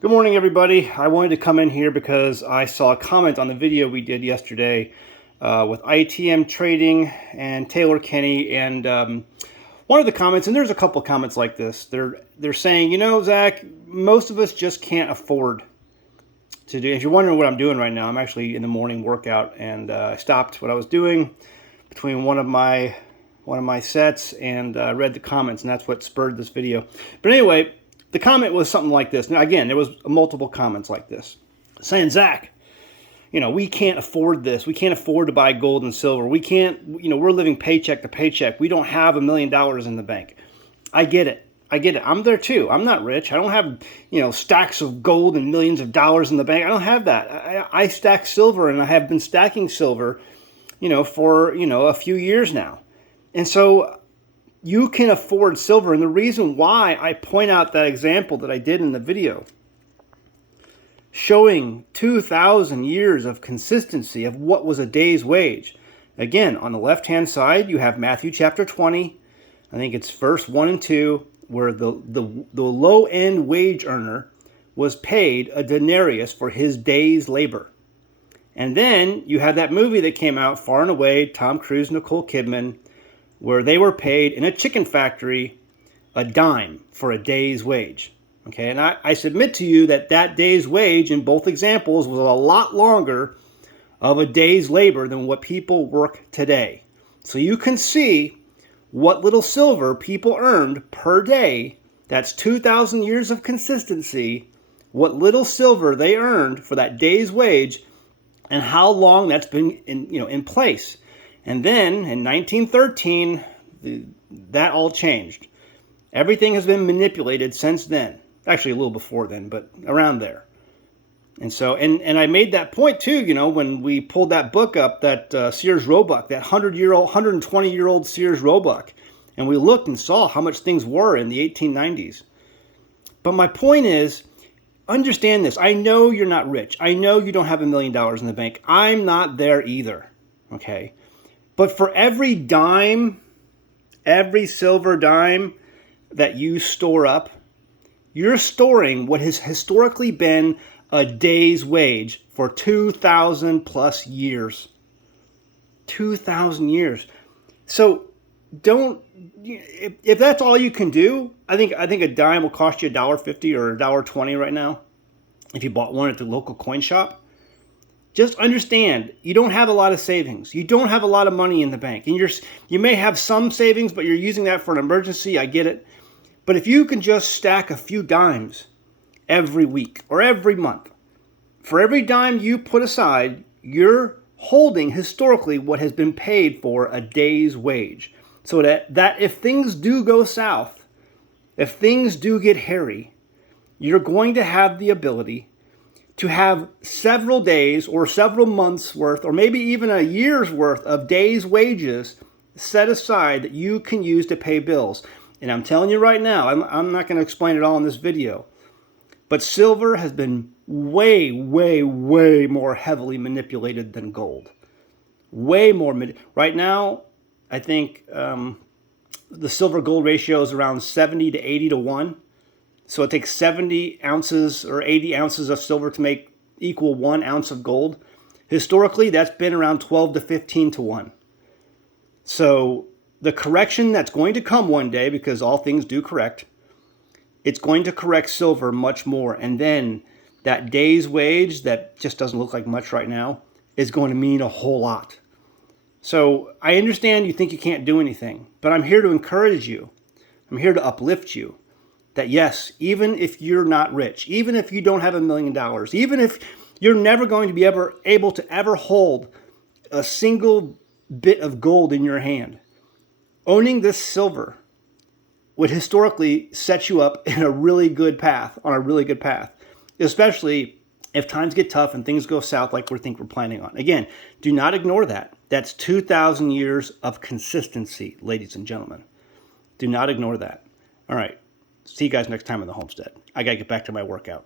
Good morning, everybody. I wanted to come in here because I saw a comment on the video we did yesterday with ITM Trading and Taylor Kenny, and one of the comments, and there's a couple of comments like this. They're saying, Zach, most of us just can't afford to do. If you're wondering what I'm doing right now, I'm actually in the morning workout, and I stopped what I was doing between one of my sets and read the comments, and that's what spurred this video. But anyway. The comment was something like this. Now, again, there was multiple comments like this saying, Zach, we can't afford this. We can't afford to buy gold and silver. We can't, we're living paycheck to paycheck. We don't have $1 million in the bank. I get it. I'm there too. I'm not rich. I don't have, stacks of gold and millions of dollars in the bank. I don't have that. I stack silver, and I have been stacking silver, for, a few years now. And so you can afford silver. And the reason why I point out that example that I did in the video, showing 2,000 years of consistency of what was a day's wage. Again, on the left-hand side, you have Matthew chapter 20. I think it's verse 1 and 2, where the low-end wage earner was paid a denarius for his day's labor. And then you have that movie that came out, Far and Away, Tom Cruise, Nicole Kidman, where they were paid in a chicken factory a dime for a day's wage. Okay, and I submit to you that day's wage in both examples was a lot longer of a day's labor than what people work today. So you can see what little silver people earned per day. That's 2,000 years of consistency, what little silver they earned for that day's wage, and how long that's been in place. And then in 1913, that all changed. Everything has been manipulated since then. Actually, a little before then, but around there. And so, and I made that point too, when we pulled that book up, that Sears Roebuck, that 120-year-old Sears Roebuck, and we looked and saw how much things were in the 1890s. But my point is, understand this. I know you're not rich. I know you don't have $1 million in the bank. I'm not there either. Okay. But for every dime, every silver dime that you store up, you're storing what has historically been a day's wage for 2,000 plus years. 2,000 years. So if that's all you can do, I think a dime will cost you $1.50 or $1.20 right now if you bought one at the local coin shop. Just understand, you don't have a lot of savings. You don't have a lot of money in the bank. And you may have some savings, but you're using that for an emergency. I get it. But if you can just stack a few dimes every week or every month, for every dime you put aside, you're holding historically what has been paid for a day's wage. So that if things do go south, if things do get hairy, you're going to have the ability to have several days or several months worth, or maybe even a year's worth of days' wages set aside that you can use to pay bills. And I'm telling you right now, I'm not going to explain it all in this video, but silver has been way, way, way more heavily manipulated than gold. Way more. Right now, I think the silver-gold ratio is around 70 to 80 to 1. So it takes 70 ounces or 80 ounces of silver to make equal 1 ounce of gold. Historically, that's been around 12 to 15 to 1. So the correction that's going to come one day, because all things do correct, it's going to correct silver much more. And then that day's wage that just doesn't look like much right now is going to mean a whole lot. So I understand you think you can't do anything, but I'm here to encourage you. I'm here to uplift you. That yes, even if you're not rich, even if you don't have $1 million, even if you're never going to be able to ever hold a single bit of gold in your hand, owning this silver would historically set you up in a really good path, especially if times get tough and things go south like we think we're planning on. Again, do not ignore that. That's 2,000 years of consistency, ladies and gentlemen. Do not ignore that. All right. See you guys next time on the homestead. I got to get back to my workout.